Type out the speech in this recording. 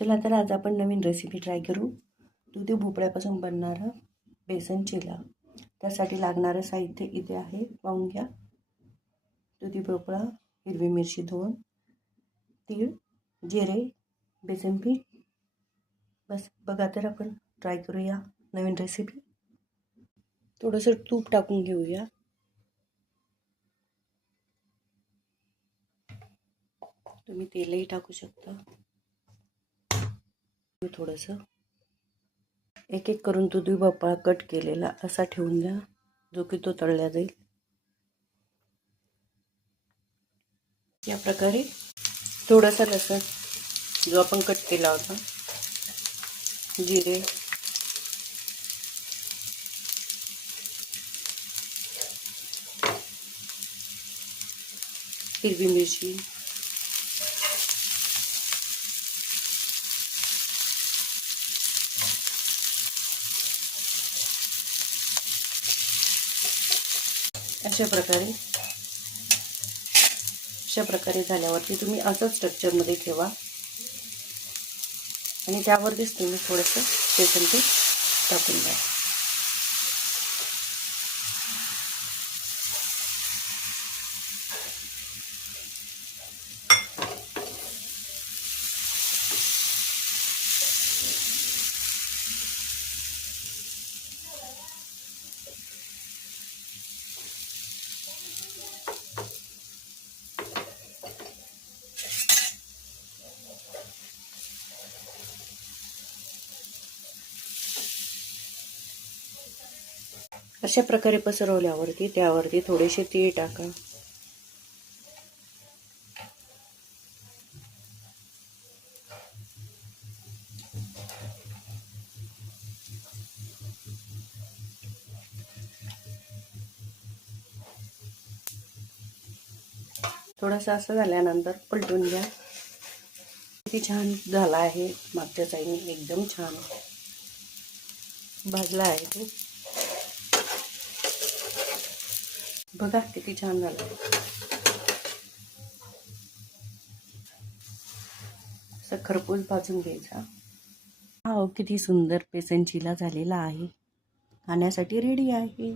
चला तर आज आपण नवीन रेसिपी ट्राय करू. दुधी भोपळ्यापासून बनणारा बेसन चिला. त्यासाठी लागणारं साहित्य इथे आहे, पाहून घ्या. दुधी भोपळा, हिरवी मिरची 2, तीळ, जिरे, बेसन पीठ. बस बघा तर आपण ट्राय करूया नवीन रेसिपी. थोडंसं तूप टाकून घेऊया. तुम्ही तेलही टाकू शकता. थोडंसं एक एक करून दुधी भोपळा कट केलेला असा ठेवून द्या, जो की तो तळला जाईल. या प्रकारे थोडासा लसूण जो आपण कट केला होता, जिरे, हिरवी मिरची, अशा प्रकारे झाल्यावरती तुम्ही असंच स्ट्रक्चरमध्ये ठेवा आणि त्यावरतीच तुम्ही थोडंसं बेसन पीठ टाकून द्या. अशा प्रकारे पसरवल्यावरती त्यावरती थोडेसे तीळ टाका. थोडंसं असं झाल्यानंतर पलटून घ्या. किती छान झाला आहे. मागच्या साईडने एकदम छान भाजला आहे तो. बघा किती छान झालं. असं खरपूस भाजून घ्यायचा. हा किती सुंदर बेसन चिला झालेला आहे. खाण्यासाठी रेडी आहे.